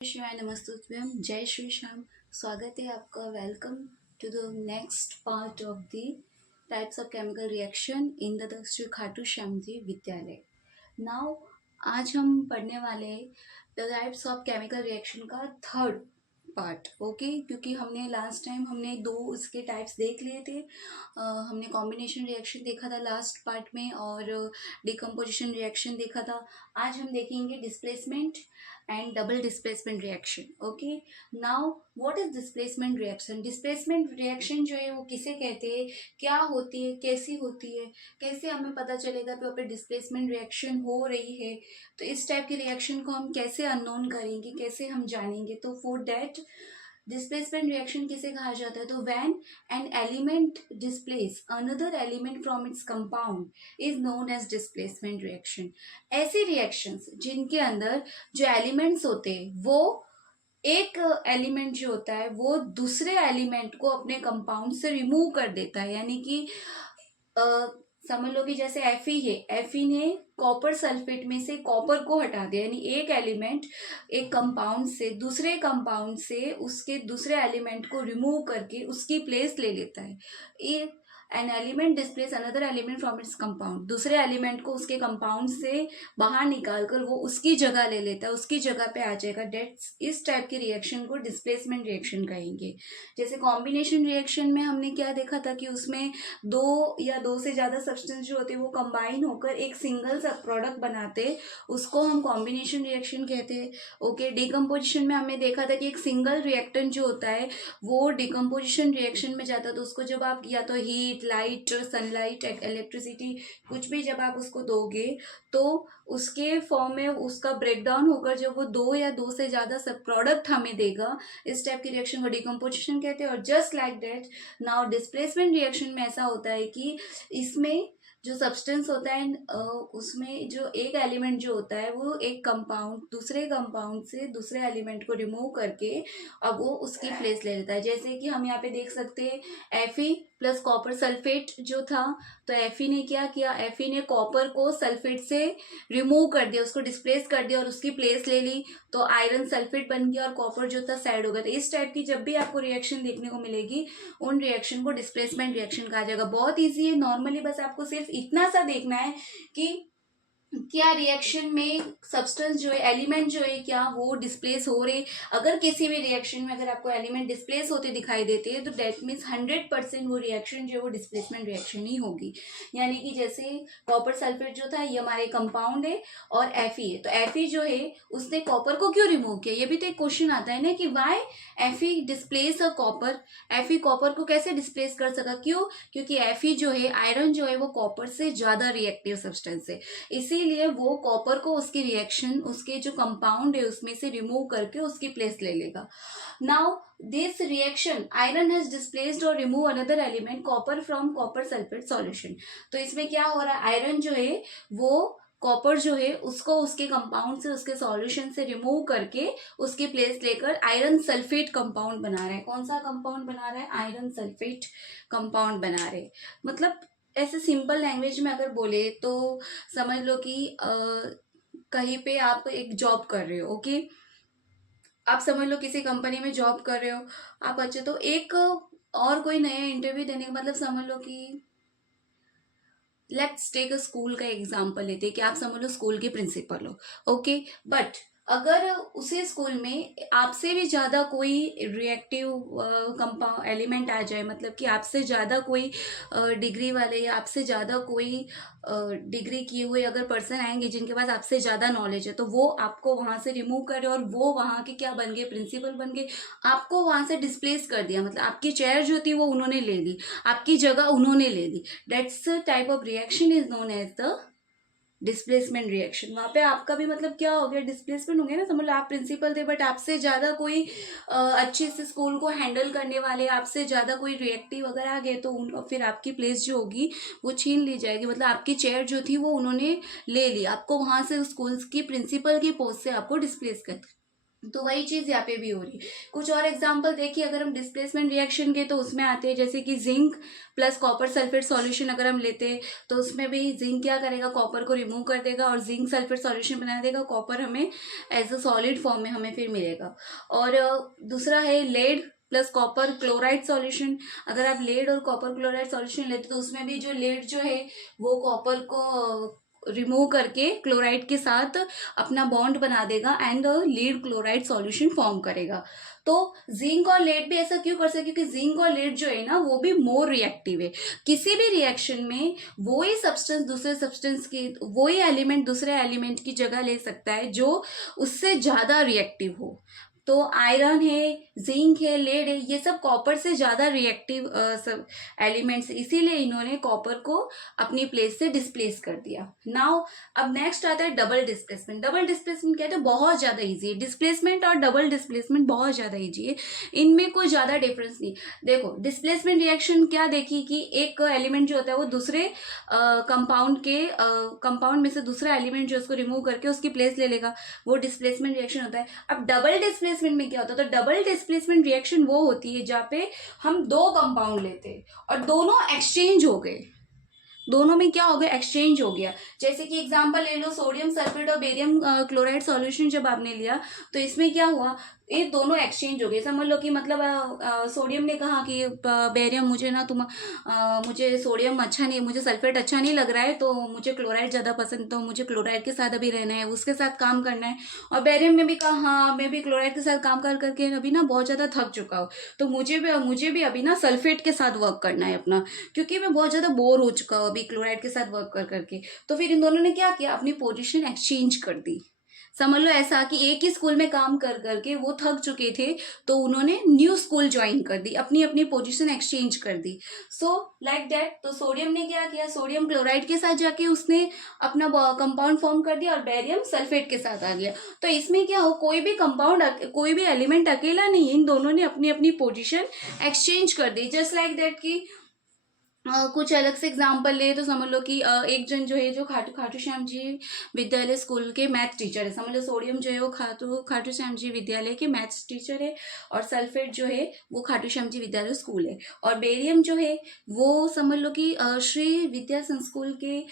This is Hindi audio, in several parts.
शिवाय नमस्तुभ्यम, जय श्री श्याम। स्वागत है आपका। Welcome to the next part of the types of chemical reaction in the Shri Khatu Shyam ji विद्यालय। नाउ आज हम पढ़ने वाले the types of chemical reaction का थर्ड पार्ट। ओके, क्योंकि हमने लास्ट टाइम हमने दो उसके टाइप्स देख लिए थे। हमने कॉम्बिनेशन रिएक्शन देखा था लास्ट पार्ट में और डिकम्पोजिशन रिएक्शन देखा था। आज हम देखेंगे displacement and double displacement reaction. Okay, now what is displacement reaction? Displacement reaction जो है वो किसे कहते हैं, क्या होती है, कैसी होती है, कैसे हमें पता चलेगा कि वहाँ पे डिस्प्लेसमेंट रिएक्शन हो रही है। तो इस टाइप की रिएक्शन को हम कैसे अननोन करेंगे, कैसे हम जानेंगे। तो फॉर दैट डिस्प्लेसमेंट रिएक्शन किसे कहा जाता है, तो when an element displace another element from its compound is known as displacement reaction. ऐसी रिएक्शंस जिनके अंदर जो एलिमेंट्स होते हैं वो एक एलिमेंट जो होता है वो दूसरे एलिमेंट को अपने कंपाउंड से रिमूव कर देता है, यानी कि समझ लो कि जैसे Fe है, Fe ने कॉपर सल्फेट में से कॉपर को हटा दिया, यानी एक एलिमेंट एक कंपाउंड से दूसरे कंपाउंड से उसके दूसरे एलिमेंट को रिमूव करके उसकी प्लेस ले लेता है। एक N element displace another element from its compound, दूसरे एलिमेंट को उसके कंपाउंड से बाहर निकाल कर वो उसकी जगह ले लेता है, उसकी जगह पे आ जाएगा। डेट्स इस टाइप की रिएक्शन को डिस्प्लेसमेंट रिएक्शन कहेंगे। जैसे कॉम्बिनेशन रिएक्शन में हमने क्या देखा था कि उसमें दो या दो से ज़्यादा सब्सटेंस जो होते हैं वो कंबाइन होकर एक सिंगल सब प्रोडक्ट बनाते, उसको हम कॉम्बिनेशन रिएक्शन कहते हैं। ओके, डिकम्पोजिशन में हमने देखा था कि एक सिंगल रिएक्टेंट जो होता है वो डिकम्पोजिशन रिएक्शन में जाता है। तो उसको जब आप या तो हीट, लाइट, सनलाइट, इलेक्ट्रिसिटी कुछ भी जब आप उसको दोगे तो उसके फॉर्म में उसका ब्रेकडाउन होकर जब वो दो या दो से ज़्यादा सब प्रोडक्ट हमें देगा, इस टाइप की रिएक्शन को डिकम्पोजिशन कहते हैं। और just like that now displacement reaction में ऐसा होता है कि इसमें जो सब्सटेंस होता है उसमें जो एक एलिमेंट जो होता है वो एक कंपाउंड दूसरे कंपाउंड से दूसरे एलिमेंट को रिमूव करके अब वो उसकी प्लेस ले लेता है। जैसे कि हम यहाँ पे देख सकते हैं Fe प्लस कॉपर सल्फेट जो था, तो Fe ने क्या किया, Fe ने कॉपर को सल्फेट से रिमूव कर दिया, उसको डिस्प्लेस कर दिया और उसकी प्लेस ले ली, तो आयरन सल्फेट बन गया और कॉपर जो था साइड हो गया। तो इस टाइप की जब भी आपको रिएक्शन देखने को मिलेगी उन रिएक्शन को डिस्प्लेसमेंट रिएक्शन कहा जाएगा। बहुत ईजी है, नॉर्मली बस आपको सिर्फ इतना सा देखना है कि क्या रिएक्शन में सब्सटेंस जो है, एलिमेंट जो है, क्या वो डिस्प्लेस हो रहे। अगर किसी भी रिएक्शन में अगर आपको एलिमेंट डिस्प्लेस होते दिखाई देते हैं तो डेट मीन्स 100% वो रिएक्शन जो है वो डिस्प्लेसमेंट रिएक्शन ही होगी। यानी कि जैसे कॉपर सल्फेट जो था ये हमारे कंपाउंड है और Fe है, तो Fe जो है उसने कॉपर को क्यों रिमूव किया, ये भी तो एक क्वेश्चन आता है ना कि why Fe displace a copper. Fe copper को कैसे डिस्प्लेस कर सका, क्यों, क्योंकि Fe जो है आयरन जो है वो कॉपर से ज्यादा रिएक्टिव सब्सटेंस है, इसीलिए वो कॉपर को उसकी रिएक्शन उसके जो कंपाउंड है उसमें से रिमूव करके उसकी प्लेस ले लेगा। Now this reaction iron has displaced और remove another element copper from copper sulphate solution. तो इसमें क्या हो रहा है, आयरन जो है वो कॉपर जो है उसको उसके कंपाउंड से उसके सॉल्यूशन से रिमूव करके उसकी प्लेस लेकर आयरन सल्फेट कंपाउंड बना रहा है। कौन सा कंपाउंड बना रहा है, आयरन सल्फेट कंपाउंड बना रहे। मतलब ऐसे सिंपल लैंग्वेज में अगर बोले तो समझ लो कि कहीं पे आप एक जॉब कर रहे हो। ओके, आप समझ लो किसी कंपनी में जॉब कर रहे हो आप, अच्छे तो एक और कोई नया इंटरव्यू देने का मतलब समझ लो कि लेट्स टेक अ स्कूल का एग्जांपल लेते हैं कि आप समझ लो स्कूल के प्रिंसिपल हो। ओके, बट अगर उसी स्कूल में आपसे भी ज़्यादा कोई रिएक्टिव कंपाउंड एलिमेंट आ जाए, मतलब कि आपसे ज़्यादा कोई डिग्री वाले या आपसे ज़्यादा कोई डिग्री किए हुए अगर पर्सन आएंगे जिनके पास आपसे ज़्यादा नॉलेज है, तो वो आपको वहाँ से रिमूव करे और वो वहाँ के क्या बन गए, प्रिंसिपल बन गए, आपको वहाँ से डिस्प्लेस कर दिया। मतलब आपकी चेयर जो थी वो उन्होंने ले ली, आपकी जगह उन्होंने ले ली। That's type of reaction is known as the displacement reaction. वहाँ पे आपका भी मतलब क्या हो गया, डिस्प्लेसमेंट हो गया ना। समझ लो आप प्रिंसिपल थे बट आपसे ज़्यादा कोई अच्छे से स्कूल को हैंडल करने वाले, आपसे ज़्यादा कोई रिएक्टिव अगर आ गए तो उन फिर आपकी प्लेस जो होगी वो छीन ली जाएगी। मतलब आपकी चेयर जो थी वो उन्होंने ले ली, आपको वहाँ से स्कूल की प्रिंसिपल की पोस्ट से आपको डिस्प्लेस कर तो वही चीज यहाँ पे भी हो रही है। कुछ और एग्जांपल देखिए, अगर हम डिस्प्लेसमेंट रिएक्शन के तो उसमें आते हैं, जैसे कि zinc plus copper sulphate solution अगर हम लेते हैं तो उसमें भी जिंक क्या करेगा, कॉपर को रिमूव कर देगा और जिंक सल्फेट सॉल्यूशन बना देगा, कॉपर हमें एज अ सॉलिड फॉर्म में हमें फिर मिलेगा। और दूसरा है lead plus copper chloride solution. अगर आप लेड और कॉपर क्लोराइड सॉल्यूशन लेते तो उसमें भी जो लेड जो है वो कॉपर को रिमूव करके क्लोराइड के साथ अपना बॉन्ड बना देगा and lead chloride solution form करेगा। तो जिंक और लेड भी ऐसा क्यों कर सकते, क्योंकि जिंक और लेड जो है ना वो भी मोर रिएक्टिव है। किसी भी रिएक्शन में वो ही सब्सटेंस दूसरे सब्सटेंस की, वो ही एलिमेंट दूसरे एलिमेंट की जगह ले सकता है जो उससे ज्यादा रिएक्टिव हो। तो आयरन है, जिंक है, लेड है, ये सब कॉपर से ज्यादा रिएक्टिव सब एलिमेंट्स, इसीलिए इन्होंने कॉपर को अपनी प्लेस से डिस्प्लेस कर दिया। नाउ अब नेक्स्ट आता है डबल डिस्प्लेसमेंट। डबल डिस्प्लेसमेंट कहते हैं बहुत ज्यादा इजी है, डिस्प्लेसमेंट और डबल डिस्प्लेसमेंट बहुत ज्यादा इजी है, इनमें कोई ज्यादा डिफरेंस नहीं। देखो डिस्प्लेसमेंट रिएक्शन क्या देखी कि एक एलिमेंट जो होता है वो दूसरे कंपाउंड में से दूसरा एलिमेंट जो उसको रिमूव करके उसकी प्लेस ले लेगा, वो डिस्प्लेसमेंट रिएक्शन होता है। अब डबल डिस्प्लेसमेंट में क्या होता है, तो डबल डिस्प्लेसमेंट रिएक्शन वो होती है जहाँ पे हम दो कंपाउंड लेते हैं और दोनों एक्सचेंज हो गए, दोनों में क्या हो गया, एक्सचेंज हो गया। जैसे कि एग्जांपल ले लो, सोडियम सल्फेट और बेरियम क्लोराइड सॉल्यूशन जब आपने लिया तो इसमें क्या हुआ, ये दोनों एक्सचेंज हो गए। समझ लो कि मतलब सोडियम ने कहा कि बेरियम मुझे ना मुझे सोडियम अच्छा नहीं, मुझे सल्फेट अच्छा नहीं लग रहा है, तो मुझे क्लोराइड ज़्यादा पसंद, तो मुझे क्लोराइड के साथ अभी रहना है, उसके साथ काम करना है। और बेरियम ने भी कहा हाँ मैं भी क्लोराइड के साथ काम कर करके अभी ना बहुत ज़्यादा थक चुका हूँ, तो मुझे भी अभी ना सल्फेट के साथ वर्क करना है अपना, क्योंकि मैं बहुत ज़्यादा बोर हो चुका हूँ अभी क्लोराइड के साथ वर्क कर करके। तो फिर इन दोनों ने क्या किया, अपनी पोजीशन एक्सचेंज कर दी। समझ लो ऐसा कि एक ही स्कूल में काम कर करके वो थक चुके थे, तो उन्होंने न्यू स्कूल ज्वाइन कर दी, अपनी अपनी पोजीशन एक्सचेंज कर दी। सो लाइक दैट, तो सोडियम ने क्या किया, सोडियम क्लोराइड के साथ जाके उसने अपना कंपाउंड फॉर्म कर दिया और बेरियम सल्फेट के साथ आ गया। तो इसमें क्या हो, कोई भी कंपाउंड कोई भी एलिमेंट अकेला नहीं है, इन दोनों ने अपनी अपनी पोजीशन एक्सचेंज कर दी। जस्ट लाइक दैट कि कुछ अलग से एग्जाम्पल ले तो समझ लो कि एक जन जो है जो खाटू खाटू श्याम जी विद्यालय स्कूल के मैथ टीचर है। समझ लो सोडियम जो है वो खाटू खाटू श्याम जी विद्यालय के मैथ्स टीचर है, और सल्फेट जो है वो खाटू श्याम जी विद्यालय स्कूल है, और बेरियम जो है वो समझ लो कि श्री विद्या संस्कूल के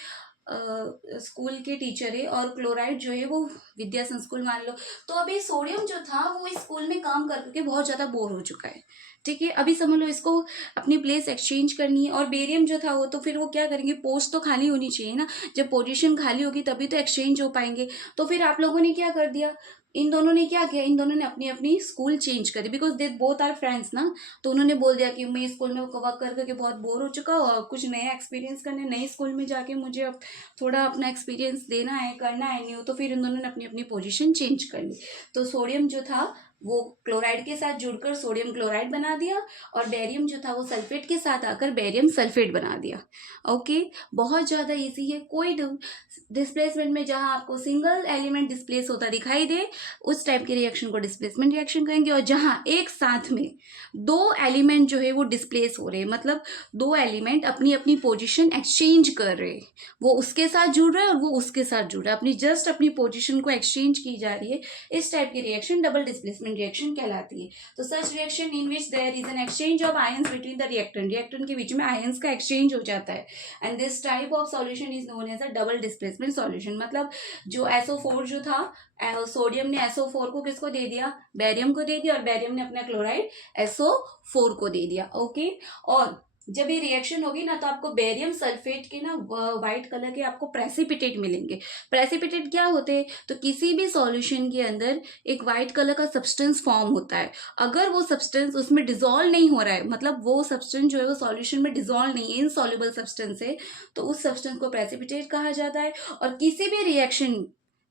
स्कूल के टीचर है, और क्लोराइड जो है वो विद्या संस्कूल मान लो। तो अभी सोडियम जो था वो इस स्कूल में काम कर करके बहुत ज़्यादा बोर हो चुका है, ठीक है। अभी समझ लो इसको अपनी प्लेस एक्सचेंज करनी है, और बेरियम जो था वो तो फिर वो क्या करेंगे, पोस्ट तो खाली होनी चाहिए ना, जब पोजीशन खाली होगी तभी तो एक्सचेंज हो पाएंगे। तो फिर आप लोगों ने क्या कर दिया, इन दोनों ने क्या किया, इन दोनों ने अपनी अपनी स्कूल चेंज करी, because they both are friends ना। तो उन्होंने बोल दिया कि मैं स्कूल में वर्क कर करके बहुत बोर हो चुका हूँ और कुछ नया एक्सपीरियंस करने, नई स्कूल में जाके मुझे अब थोड़ा अपना एक्सपीरियंस देना है, करना है न्यू। तो फिर इन दोनों ने अपनी अपनी पोजीशन चेंज कर ली। तो सोडियम जो था वो क्लोराइड के साथ जुड़कर सोडियम क्लोराइड बना दिया, और बेरियम जो था वो सल्फेट के साथ आकर बेरियम सल्फेट बना दिया। ओके, बहुत ज़्यादा इजी है। कोई डिस्प्लेसमेंट में जहाँ आपको सिंगल एलिमेंट डिस्प्लेस होता दिखाई दे उस टाइप के रिएक्शन को डिस्प्लेसमेंट रिएक्शन कहेंगे, और जहाँ एक साथ में दो एलिमेंट जो है वो डिस्प्लेस हो रहे हैं, मतलब दो एलिमेंट अपनी अपनी पोजीशन एक्सचेंज कर रहे हैं, वो उसके साथ जुड़ रहा है और वो उसके साथ जुड़ रहा है, अपनी पोजीशन को एक्सचेंज की जा रही है, इस टाइप की रिएक्शन डबल डिस्प्लेसमेंट रिएक्शन कहलाती है। तो such reaction in which there is an exchange of ions between the reactant, reactant के बीच में आयंस का एक्सचेंज हो जाता है, and this type of solution is known as a double displacement solution. मतलब जो SO4 जो था, सोडियम ने SO4 को किसको दे दिया, बेरियम को दे दिया, और बेरियम ने अपना क्लोराइड SO4 को दे दिया। ओके, और जब ये रिएक्शन होगी ना तो आपको बेरियम सल्फेट के ना व्हाइट कलर के आपको प्रेसिपिटेट मिलेंगे। प्रेसिपिटेट क्या होते हैं, तो किसी भी सॉल्यूशन के अंदर एक व्हाइट कलर का सब्सटेंस फॉर्म होता है, अगर वो सब्सटेंस उसमें डिसॉल्व नहीं हो रहा है, मतलब वो सब्सटेंस जो है वो सॉल्यूशन में डिसॉल्व नहीं है, इनसॉल्युबल सब्सटेंस है, तो उस सब्सटेंस को प्रेसिपिटेट कहा जाता है। और किसी भी रिएक्शन,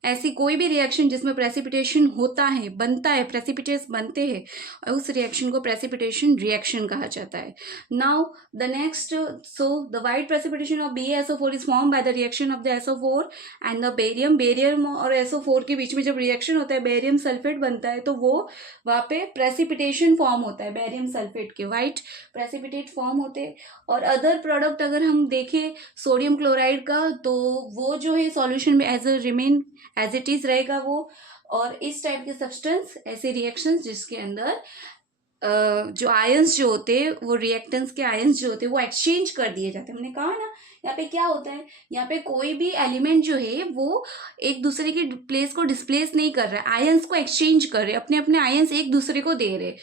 ऐसी कोई भी रिएक्शन जिसमें प्रेसिपिटेशन होता है, बनता है, प्रेसिपिटेट्स बनते हैं, उस रिएक्शन को प्रेसिपिटेशन रिएक्शन कहा जाता है। Now the next, so the white precipitation of BaSO4 is form by the reaction of the SO4 and the barium. Barium और SO4 के बीच में जब रिएक्शन होता है, बेरियम सल्फेट बनता है, तो वो वहाँ पे प्रेसिपिटेशन फॉर्म होता है, बेरियम सल्फेट के वाइट प्रेसिपिटेट फॉर्म होते हैं। और अदर प्रोडक्ट अगर हम देखें सोडियम क्लोराइड का, तो वो जो है सॉल्यूशन में एज इट इज रहेगा, वो और इस टाइप के सब्सटेंस ऐसे रिएक्शंस जिसके अंदर जो आयंस जो होते हैं वो रिएक्टेंस के आयंस जो होते हैं वो एक्सचेंज कर दिए जाते हैं। हमने कहा ना यहाँ पे क्या होता है, यहाँ पे कोई भी एलिमेंट जो है वो एक दूसरे की प्लेस को डिस्प्लेस नहीं कर रहा है, आयंस को एक्सचेंज कर रहे हैं, अपने अपने आयंस एक दूसरे को दे रहे।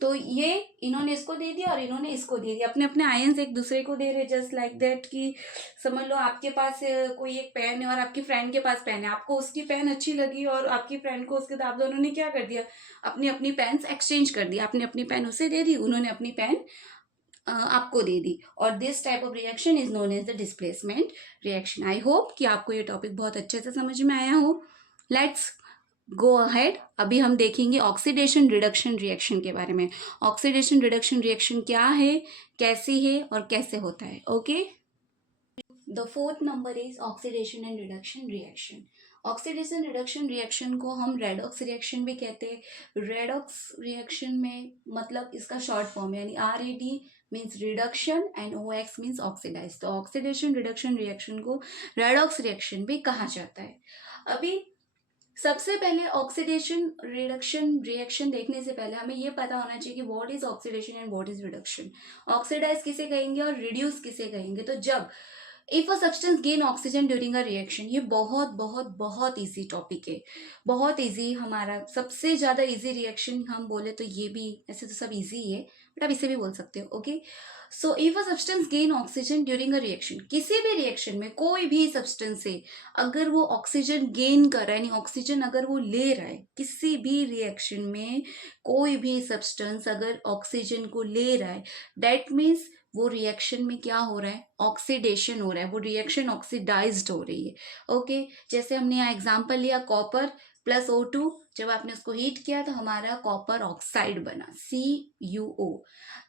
तो ये इन्होंने इसको दे दिया और इन्होंने इसको दे दिया, अपने अपने आयंस एक दूसरे को दे रहे, जस्ट लाइक दैट कि समझ लो आपके पास कोई एक पेन है और आपकी फ्रेंड के पास पेन है, आपको उसकी पेन अच्छी लगी और आपकी फ्रेंड को उसके, तो आप दोनों ने क्या कर दिया, अपनी अपनी पेन्स एक्सचेंज कर दी, आपने अपनी पेन उसे दे दी, उन्होंने अपनी पेन आपको दे दी। और this type of reaction is known as the displacement reaction. I hope कि आपको ये टॉपिक बहुत अच्छे से समझ में आया हो। Let's go ahead. अभी हम देखेंगे ऑक्सीडेशन रिडक्शन रिएक्शन के बारे में। ऑक्सीडेशन रिडक्शन रिएक्शन क्या है, कैसी है और कैसे होता है। Okay, the fourth number is oxidation and reduction reaction. Oxidation reduction reaction को हम रेडॉक्स रिएक्शन भी कहते हैं। रेडॉक्स रिएक्शन में मतलब इसका शॉर्ट फॉर्म है, यानी RAD means reduction and OX means oxidize. तो ऑक्सीडेशन रिडक्शन रिएक्शन को रेडॉक्स रिएक्शन भी कहा जाता है। अभी सबसे पहले ऑक्सीडेशन रिडक्शन रिएक्शन देखने से पहले हमें ये पता होना चाहिए कि what is oxidation and what is reduction. Oxidize किसे कहेंगे और रिड्यूस किसे कहेंगे। तो जब if a substance gain oxygen during a reaction, ये बहुत बहुत बहुत इजी टॉपिक है, बहुत इजी, हमारा सबसे ज्यादा इजी रिएक्शन हम बोले तो ये भी, ऐसे तो सब इजी है बट आप इसे भी बोल सकते हो। Okay, so if a substance gain oxygen during a reaction, किसी भी रिएक्शन में कोई भी सब्सटेंस से अगर वो ऑक्सीजन गेन कर रहा है, यानी ऑक्सीजन अगर वो ले रहा है, किसी भी रिएक्शन में कोई भी सब्सटेंस अगर ऑक्सीजन को ले रहा है, दैट मीन्स वो रिएक्शन में क्या हो रहा है, ऑक्सीडेशन हो रहा है, वो रिएक्शन ऑक्सीडाइज्ड हो रही है। ओके, जैसे हमने यहाँ एग्जांपल लिया कॉपर प्लस O2, जब आपने उसको हीट किया तो हमारा कॉपर ऑक्साइड बना CuO।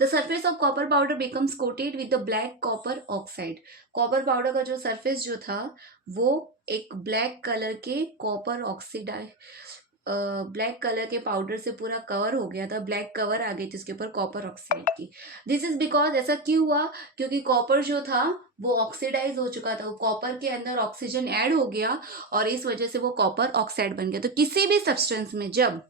The surface of copper powder becomes coated with the black copper oxide. Copper powder का जो सरफेस जो था वो एक ब्लैक कलर के कॉपर ऑक्सीडाइज ब्लैक कलर के पाउडर से पूरा कवर हो गया था, ब्लैक कवर आ गई थी उसके ऊपर कॉपर ऑक्साइड की। दिस इज बिकॉज, ऐसा क्यों हुआ, क्योंकि कॉपर जो था वो ऑक्सीडाइज हो चुका था, वो कॉपर के अंदर ऑक्सीजन ऐड हो गया और इस वजह से वो कॉपर ऑक्साइड बन गया। तो किसी भी सब्सटेंस में जब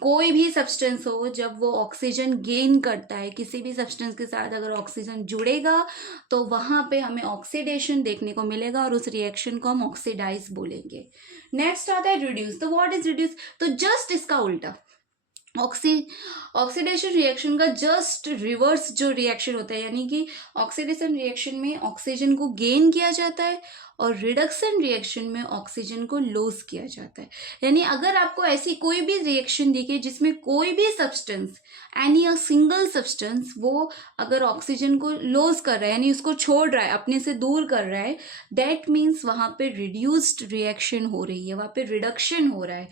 कोई भी सब्सटेंस हो, जब वो ऑक्सीजन गेन करता है, किसी भी सब्सटेंस के साथ अगर ऑक्सीजन जुड़ेगा तो वहां पे हमें ऑक्सीडेशन देखने को मिलेगा और उस रिएक्शन को हम ऑक्सीडाइज बोलेंगे। नेक्स्ट आता है रिड्यूस। तो व्हाट इज रिड्यूस, तो जस्ट इसका उल्टा, ऑक्सीडेशन रिएक्शन का जस्ट रिवर्स जो रिएक्शन होता है, यानी कि ऑक्सीडेशन रिएक्शन में ऑक्सीजन को गेन किया जाता है और रिडक्शन रिएक्शन में ऑक्सीजन को लॉस किया जाता है। यानी अगर आपको ऐसी कोई भी रिएक्शन दिखे जिसमें कोई भी substance, any a single substance, वो अगर ऑक्सीजन को लॉस कर रहा है, यानी उसको छोड़ रहा है, अपने से दूर कर रहा है, दैट मीन्स वहां पे रिड्यूस्ड रिएक्शन हो रही है, वहां पे रिडक्शन हो रहा है।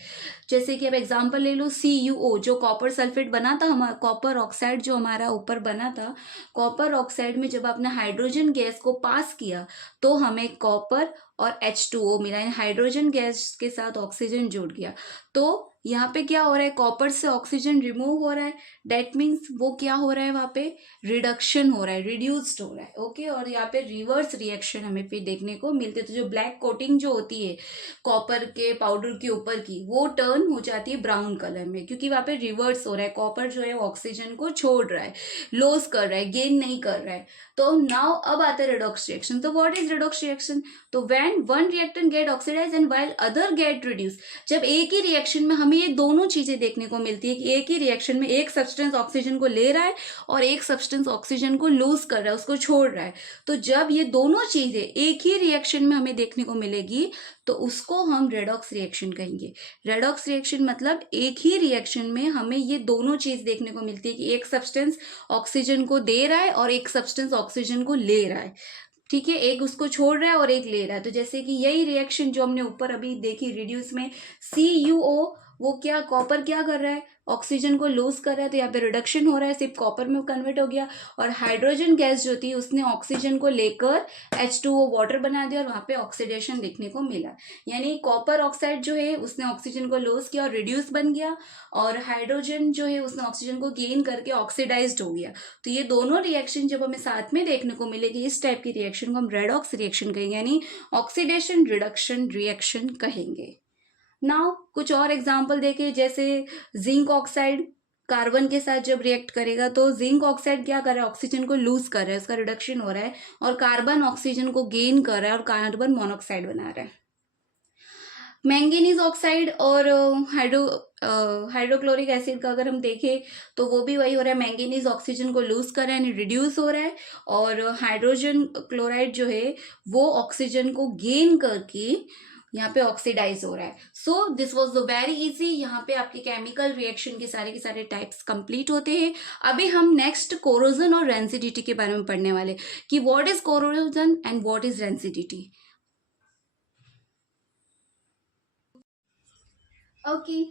जैसे कि अब एग्जांपल ले लो CuO, जो कॉपर सल्फेट बना था, हमारा कॉपर ऑक्साइड जो हमारा ऊपर बना था, कॉपर ऑक्साइड में जब आपने हाइड्रोजन गैस को पास किया तो हमें कॉपर और H2O मिला, यानी हाइड्रोजन गैस के साथ ऑक्सीजन जुड़ गया। तो यहाँ पे क्या हो रहा है, कॉपर से ऑक्सीजन रिमूव हो रहा है, दैट मीन्स वो क्या हो रहा है, वहां पे रिडक्शन हो रहा है, रिड्यूस्ड हो रहा है। ओके, और यहाँ पे रिवर्स रिएक्शन हमें फिर देखने को मिलती है। तो जो ब्लैक कोटिंग जो होती है कॉपर के पाउडर के ऊपर की, वो टर्न हो जाती है ब्राउन कलर में, क्योंकि वहां पे रिवर्स हो रहा है, कॉपर जो है ऑक्सीजन को छोड़ रहा है, लॉस कर रहा है, गेन नहीं कर रहा है। तो नाउ अब आता है रेडॉक्स रिएक्शन। तो व्हाट इज रेडॉक्स रिएक्शन, तो when one reactant get oxidize and while other get reduce, जब एक ही रिएक्शन में हमें ये दोनों चीजें देखने को मिलती है कि एक ही रिएक्शन में एक सब्सटेंस ऑक्सीजन को ले रहा है और एक सब्सटेंस ऑक्सीजन को लूज कर रहा है, उसको छोड़ रहा है, तो जब ये दोनों चीजें एक ही रिएक्शन में हमें देखने को मिलेगी तो उसको हम रेडॉक्स रिएक्शन कहेंगे। रेडॉक्स रिएक्शन मतलब एक ही रिएक्शन में हमें ये दोनों चीज देखने को मिलती है कि एक सब्सटेंस ऑक्सीजन को दे रहा है और एक सब्सटेंस ऑक्सीजन को ले रहा है। ठीक है, एक उसको छोड़ रहा है और एक ले रहा है। तो जैसे कि यही रिएक्शन जो हमने ऊपर अभी देखी रिड्यूस में, CuO, वो क्या, कॉपर क्या कर रहा है, ऑक्सीजन को लूज कर रहा है, तो यहाँ पे रिडक्शन हो रहा है, सिर्फ कॉपर में कन्वर्ट हो गया। और हाइड्रोजन गैस जो थी उसने ऑक्सीजन को लेकर H2O वाटर बना दिया और वहां पे ऑक्सीडेशन देखने को मिला। यानी कॉपर ऑक्साइड जो है उसने ऑक्सीजन को लूज किया और रिड्यूस बन गया, और हाइड्रोजन जो है उसने ऑक्सीजन को गेन करके ऑक्सीडाइज्ड हो गया। तो ये दोनों रिएक्शन जब हमें साथ में देखने को मिलेगी, इस टाइप की रिएक्शन को हम रेडॉक्स रिएक्शन कहेंगे, यानी ऑक्सीडेशन रिडक्शन रिएक्शन कहेंगे। नाउ कुछ और एग्जांपल देखे, जैसे जिंक ऑक्साइड कार्बन के साथ जब रिएक्ट करेगा तो जिंक ऑक्साइड क्या कर रहा है, ऑक्सीजन को लूज कर रहा है, उसका रिडक्शन हो रहा है, और कार्बन ऑक्सीजन को गेन कर रहा है और कार्बन मोनोऑक्साइड बना रहा है। मैंगनीज ऑक्साइड और हाइड्रोक्लोरिक एसिड का अगर हम देखें तो वो भी वही हो रहा है, मैंगनीज ऑक्सीजन को लूज कर रहा है, रिड्यूस हो रहा है, और हाइड्रोजन क्लोराइड जो है वो ऑक्सीजन को गेन करके यहाँ पे ऑक्सीडाइज हो रहा है। So this was the very easy, यहाँ पे आपके केमिकल रिएक्शन के सारे टाइप्स कंप्लीट होते हैं। अभी हम नेक्स्ट कोरोजन और रेंसिडिटी के बारे में पढ़ने वाले कि what is corrosion and what is rancidity. Okay,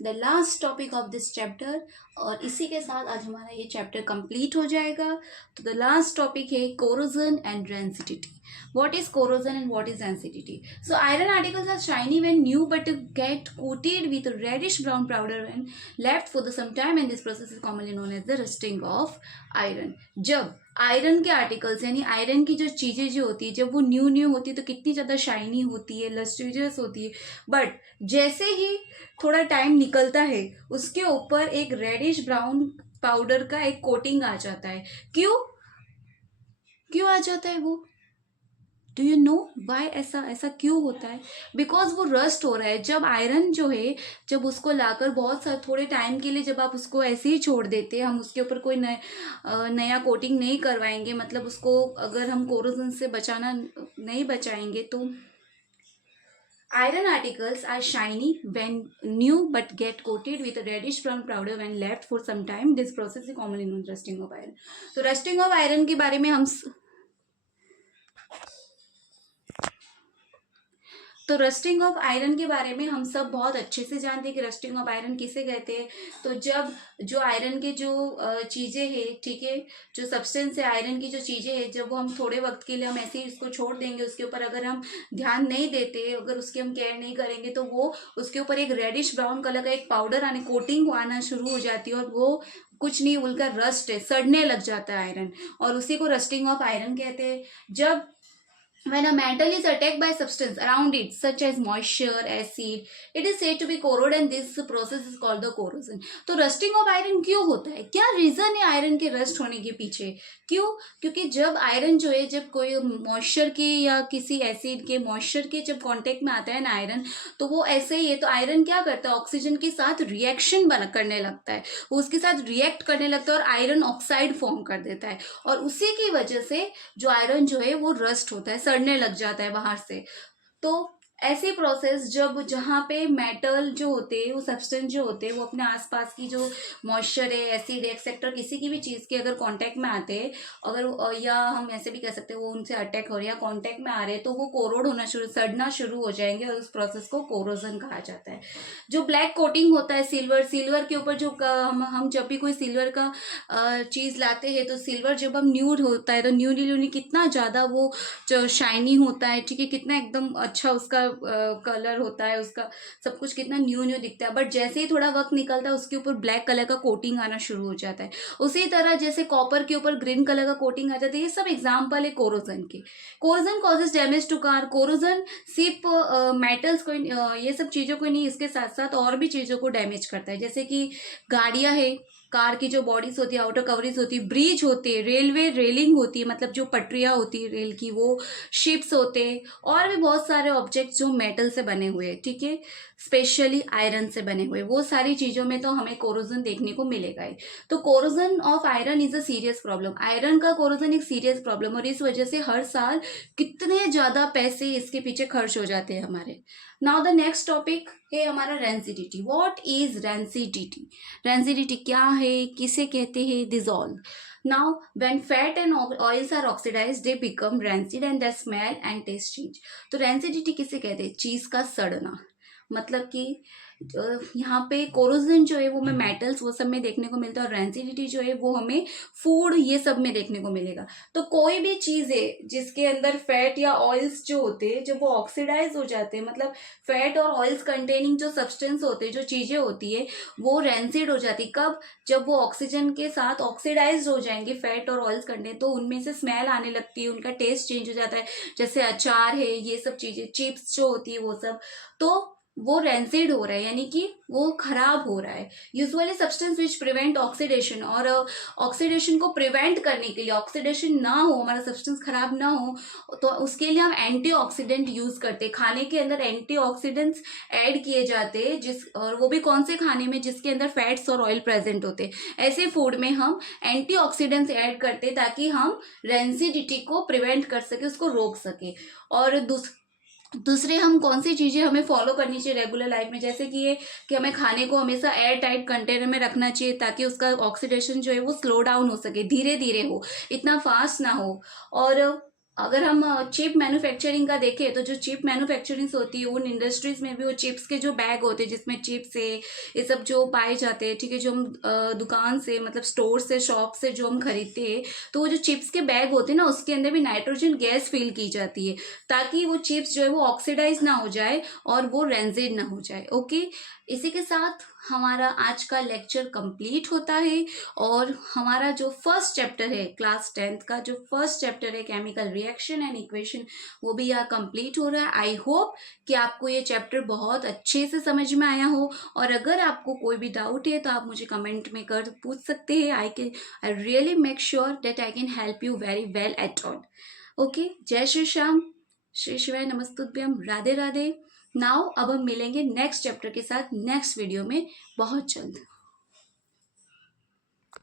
the last topic of this chapter, और इसी के साथ आज हमारा ये चैप्टर कंप्लीट हो जाएगा। तो द लास्ट टॉपिक है corrosion and rancidity. What is corrosion and what is rancidity? So iron articles are shiny when new but get coated with a reddish brown powder when left for the some time, and this process is commonly known as the rusting of iron. जब आयरन के आर्टिकल्स यानी आयरन की जो चीज़ें जो होती है जब वो न्यू होती है तो कितनी ज़्यादा शाइनी होती है, लस्ट्रियस होती है, बट जैसे ही थोड़ा टाइम निकलता है उसके ऊपर एक रेडिश ब्राउन पाउडर का एक कोटिंग आ जाता है। क्यों क्यों आ जाता है वो? डू यू नो वाई ऐसा ऐसा क्यों होता है? बिकॉज वो रस्ट हो रहा है। जब आयरन जो है जब उसको लाकर बहुत सारे थोड़े टाइम के लिए जब आप उसको ऐसे ही छोड़ देते हैं, हम उसके ऊपर कोई नया कोटिंग नहीं करवाएंगे, मतलब उसको अगर हम कोरोजन से बचाना नहीं बचाएंगे तो iron articles are shiny when new but get coated with a reddish brown powder when left for some time. This process is commonly known as rusting of iron. तो rusting of iron के बारे में हम तो रस्टिंग ऑफ आयरन के बारे में हम सब बहुत अच्छे से जानते हैं कि रस्टिंग ऑफ आयरन किसे कहते हैं। तो जब जो आयरन के जो चीज़ें हैं, ठीक है, जो सब्सटेंस है आयरन की जो चीज़ें हैं, जब वो हम थोड़े वक्त के लिए हम ऐसे ही उसको छोड़ देंगे, उसके ऊपर अगर हम ध्यान नहीं देते, अगर उसकी हम केयर नहीं करेंगे तो वो उसके ऊपर एक रेडिश ब्राउन कलर का एक पाउडर आने कोटिंग आना शुरू हो जाती है, और वो कुछ नहीं उनका रस्ट है, सड़ने लग जाता है आयरन, और उसी को रस्टिंग ऑफ आयरन कहते हैं। जब when a metal is attacked by substance around it such as moisture, acid, it is said to be corrode and this process is called the corrosion. तो रस्टिंग ऑफ आयरन क्यों होता है? क्या रीजन है आयरन के रस्ट होने के पीछे? क्यों? क्योंकि जब आयरन जो है जब कोई मॉइस्चर के या किसी एसिड के मॉइस्चर के जब कांटेक्ट में आता है ना आयरन, तो वो ऐसे ही है, तो आयरन क्या करता है, ऑक्सीजन के साथ रिएक्शन करने लगता है, वो उसके साथ रिएक्ट करने लगता है और आयरन ऑक्साइड फॉर्म कर देता है, और उसी की वजह से जो आयरन जो है वो रस्ट होता है, सड़ने लग जाता है बाहर से। तो ऐसी प्रोसेस जब जहाँ पे मेटल जो होते हैं वो सब्सटेंस जो होते हैं वो अपने आसपास की जो मॉइस्चर है, एसिड है, एक्सेट्रा किसी की भी चीज़ के अगर कांटेक्ट में आते हैं, अगर या हम ऐसे भी कह सकते हैं वो उनसे अटैक हो रहे हैं या कांटेक्ट में आ रहे हैं, तो वो कोरोड होना सड़ना शुरू हो जाएंगे, और उस प्रोसेस को कोरोजन कहा जाता है। जो ब्लैक कोटिंग होता है सिल्वर के ऊपर जो हम जब भी कोई सिल्वर का चीज़ लाते हैं, तो सिल्वर जब हम न्यूड होता है तो न्यूली कितना ज़्यादा वो जो शाइनी होता है, ठीक है, कितना एकदम अच्छा उसका कलर होता है, उसका सब कुछ कितना न्यू दिखता है, बट जैसे ही थोड़ा वक्त निकलता है उसके ऊपर ब्लैक कलर का कोटिंग आना शुरू हो जाता है। उसी तरह जैसे कॉपर के ऊपर ग्रीन कलर का कोटिंग आ जाता है। ये सब एग्जाम्पल है कोरोजन के। Corrosion causes damage to car. Corrosion सिर्फ मेटल्स को ये सब चीज़ों को नहीं, इसके साथ साथ और भी चीज़ों को डैमेज करता है, जैसे कि गाड़ियाँ है, कार की जो बॉडीज होती है, आउटर कवरेज होती है, ब्रिज होते हैं, रेलवे रेलिंग होती है, मतलब जो पटरियाँ होती है रेल की, वो शिप्स होते हैं, और भी बहुत सारे ऑब्जेक्ट्स जो मेटल से बने हुए हैं, ठीक है, स्पेशली आयरन से बने हुए, वो सारी चीज़ों में तो हमें कोरोजन देखने को मिलेगा ही। तो corrosion of iron is a serious problem. Iron का कोरोजन एक सीरियस प्रॉब्लम, और इस वजह से हर साल कितने ज़्यादा पैसे इसके पीछे खर्च हो जाते हैं हमारे। नाउ द नेक्स्ट टॉपिक है हमारा rancidity. What is rancidity? Rancidity क्या है, किसे कहते हैं? Dissolve. Now, when fat and oils are oxidized, they become rancid and their smell and taste change. तो rancidity किसे कहते हैं? चीज का सड़ना। मतलब कि यहाँ पे कोरोजन जो है वो हमें मेटल्स वो सब में देखने को मिलता है, और रेंसिडिटी जो है वो हमें फूड ये सब में देखने को मिलेगा। तो कोई भी चीज़ है जिसके अंदर फैट या ऑयल्स जो होते हैं जब वो ऑक्सीडाइज हो जाते हैं, मतलब फैट और ऑयल्स कंटेनिंग जो सब्सटेंस होते हैं, जो चीज़ें होती है, वो रेंसिड हो जाती। कब? जब वो ऑक्सीजन के साथ ऑक्सीडाइज हो जाएंगे फैट और ऑयल्स कंटेन, तो उनमें से स्मेल आने लगती है, उनका टेस्ट चेंज हो जाता है, जैसे अचार है, ये सब चीज़ें, चिप्स जो होती है वो सब। तो वो रेंसिड हो रहा है, यानी कि वो खराब हो रहा है। Usually substance which prevent oxidation, और ऑक्सीडेशन को प्रिवेंट करने के लिए, ऑक्सीडेशन ना हो, हमारा सब्सटेंस खराब ना हो, तो उसके लिए हम एंटीऑक्सीडेंट यूज करते हैं। खाने के अंदर एंटीऑक्सीडेंट्स ऐड किए जाते हैं, और वो भी कौन से खाने में, जिसके अंदर फैट्स और ऑयल प्रेजेंट होते हैं। ऐसे फूड में हम एंटीऑक्सीडेंट्स ऐड करते हैं ताकि हम रेंसिडिटी को प्रिवेंट कर सके, उसको रोक सके। और दूसरे हम कौन सी चीज़ें हमें फॉलो करनी चाहिए रेगुलर लाइफ में, जैसे कि ये कि हमें खाने को हमेशा एयर टाइट कंटेनर में रखना चाहिए ताकि उसका ऑक्सीडेशन जो है वो स्लो डाउन हो सके, धीरे धीरे हो, इतना फास्ट ना हो। और अगर हम चिप मैन्युफैक्चरिंग का देखें तो जो चिप मैन्युफैक्चरिंग होती है उन इंडस्ट्रीज में भी वो चिप्स के जो बैग होते हैं जिसमें चिप्स है, ये सब जो पाए जाते हैं, ठीक है, जो हम दुकान से, मतलब स्टोर से, शॉप से जो हम खरीदते हैं, तो वो जो चिप्स के बैग होते हैं ना, उसके अंदर भी नाइट्रोजन गैस फिल की जाती है ताकि वो चिप्स जो है वो ऑक्सीडाइज ना हो जाए और वो रेंजिड ना हो जाए। ओके, इसी के साथ हमारा आज का लेक्चर कंप्लीट होता है, और हमारा जो फर्स्ट चैप्टर है क्लास 10th का, जो फर्स्ट चैप्टर है केमिकल रिएक्शन एंड इक्वेशन, वो भी यहाँ कंप्लीट हो रहा है। आई होप कि आपको ये चैप्टर बहुत अच्छे से समझ में आया हो, और अगर आपको कोई भी डाउट है तो आप मुझे कमेंट में कर पूछ सकते हैं। I really make sure that I can help you very well at all. Okay, जय श्री श्याम, श्री शिवाय नमस्तुभ्यम, राधे राधे। नाउ अब हम मिलेंगे नेक्स्ट चैप्टर के साथ नेक्स्ट वीडियो में बहुत जल्द।